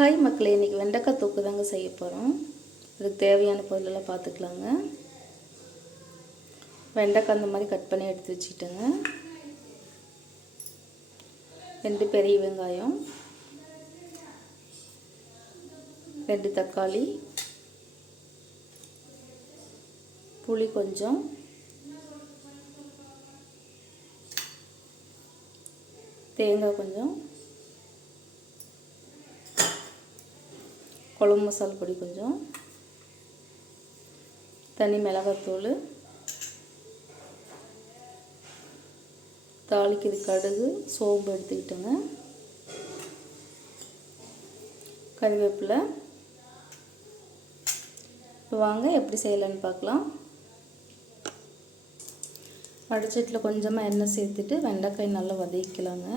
Hi மக்களே, இன்றைக்கி வெண்டைக்காய் தொக்கு தாங்க செய்ய போகிறோம். அதுக்கு தேவையான பொருளெல்லாம் பார்த்துக்கலாங்க. வெண்டைக்காய் அந்த மாதிரி கட் பண்ணி எடுத்து வச்சுக்கிட்டேங்க. 2 பெரிய வெங்காயம், 2 தக்காளி, புளி கொஞ்சம், தேங்காய் கொஞ்சம், குழம்பு மசாலா பொடி கொஞ்சம், தனி மிளகாத்தூள், தாளிக்கிறது கடுகு, சோம்பு எடுத்துக்கிட்டோங்க, கறிவேப்பிலை. இப்போ வாங்க எப்படி செய்யலான்னு பார்க்கலாம். வடச்சட்டியில் கொஞ்சமாக எண்ணெய் சேர்த்துட்டு வெண்டைக்காய் நல்லா வதக்கிக்கலாங்க.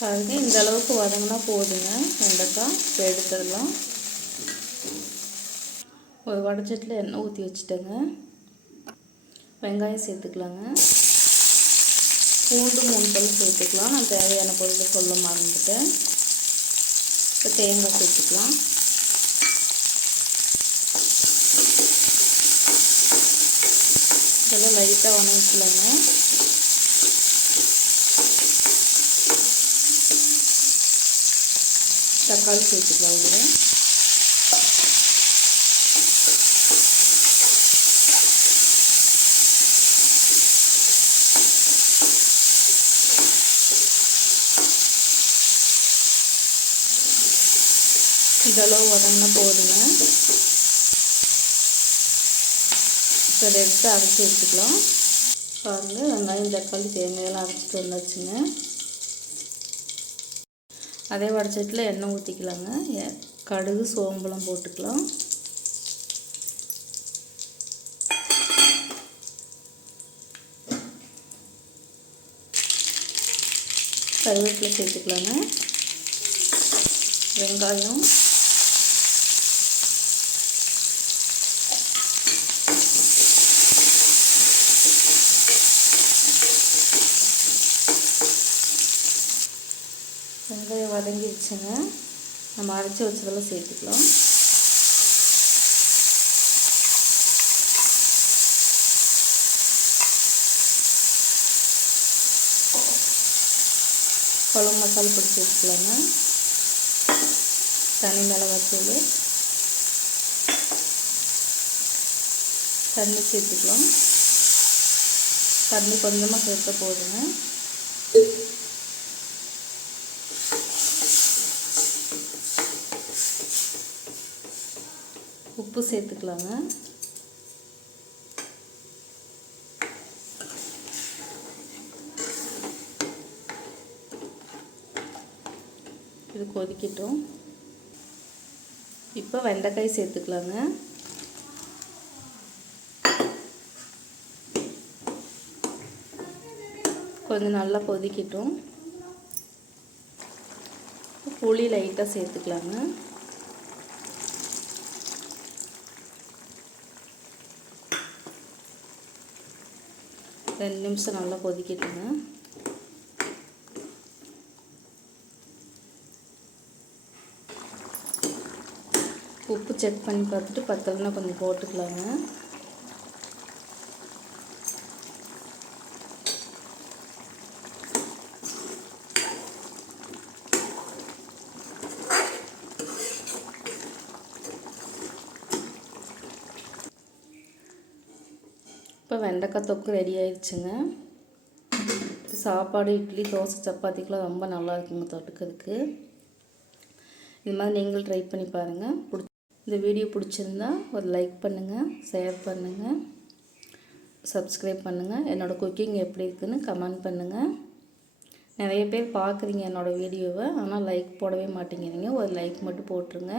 பாருங்க, இந்த அளவுக்கு வதங்கினா போதுங்க வெண்டைக்காய். இப்போ எடுத்துடலாம். ஒரு வடச்சட்டியில் எண்ணெய் ஊற்றி வச்சுட்டேங்க. வெங்காயம் சேர்த்துக்கலாங்க. பூண்டு 3 பல் சேர்த்துக்கலாம். நான் தேவையான பொருள் சொல்ல மறந்துட்டேன். இப்போ தேங்காய் சேர்த்துக்கலாம். இதெல்லாம் லைட்டாக வதக்கிக்கலாங்க. தக்காளி சேர்த்துக்கலாம். இதில் இதளவு வதங்கினா போதுங்க. இப்போ இதை எடுத்து அரைச்சி எடுத்துக்கலாம். பாருங்கள், வெங்காயம் தக்காளி தேங்காயெல்லாம் அரைச்சிட்டு வந்தாச்சுங்க. அதே வடச்சட்டியில் எண்ணெய் ஊற்றிக்கலாங்க. கடுகு சோம்பெல்லாம் போட்டுக்கலாம். கருவேப்பிலை சேர்த்துக்கலாங்க. வெங்காயம், வெங்காயம் வதங்கிடுச்சுங்க. நம்ம அரைச்சி வச்சதெல்லாம் சேர்த்துக்கலாம். குழம்பு மசாலா பொடி சேர்த்துக்கலாங்க. தனி மிளகாத்தூள், தண்ணி சேர்த்துக்கலாம். தண்ணி கொஞ்சமாக சேர்த்த போதுங்க. உப்பு சேர்த்துக்கலாங்க. இது கொதிக்கட்டும். இப்போ வெண்டைக்காய் சேர்த்துக்கலாங்க. கொஞ்சம் நல்லா கொதிக்கட்டும். புளி லைட்டாக சேர்த்துக்கலாங்க. ரெண்டு நிமிஷம் நல்லா கொதிக்கட்டுங்க. உப்பு செக் பண்ணி பார்த்துட்டு பத்தலைன்னா கொஞ்சம் போட்டுக்கலாங்க. இப்போ வெண்டைக்காய் தொக்கு ரெடி ஆயிடுச்சுங்க. சாப்பாடு, இட்லி, தோசை, சப்பாத்திக்கெலாம் ரொம்ப நல்லா இருக்குங்க தொட்டுக்கிறதுக்கு. இது மாதிரி நீங்களும் ட்ரை பண்ணி பாருங்கள். இந்த வீடியோ பிடிச்சிருந்தா ஒரு லைக் பண்ணுங்கள், ஷேர் பண்ணுங்கள், சப்ஸ்கிரைப் பண்ணுங்கள். என்னோடய குக்கிங் எப்படி இருக்குதுன்னு கமெண்ட் பண்ணுங்கள். நிறைய பேர் பார்க்குறீங்க என்னோடய வீடியோவை, ஆனால் லைக் போடவே மாட்டேங்கிறீங்க. ஒரு லைக் மட்டும் போட்டுருங்க.